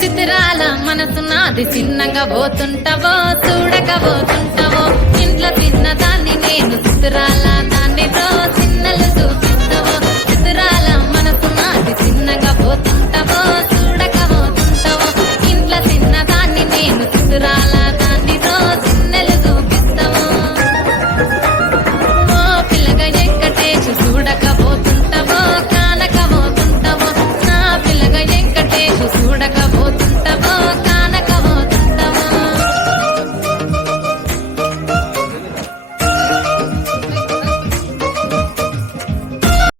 చిత్రాల మనసు నాది చిన్నగా పోతుంటావో చూడక పోతుంటావో ఇంట్లో తిన్నదాన్ని నేను చిత్రాల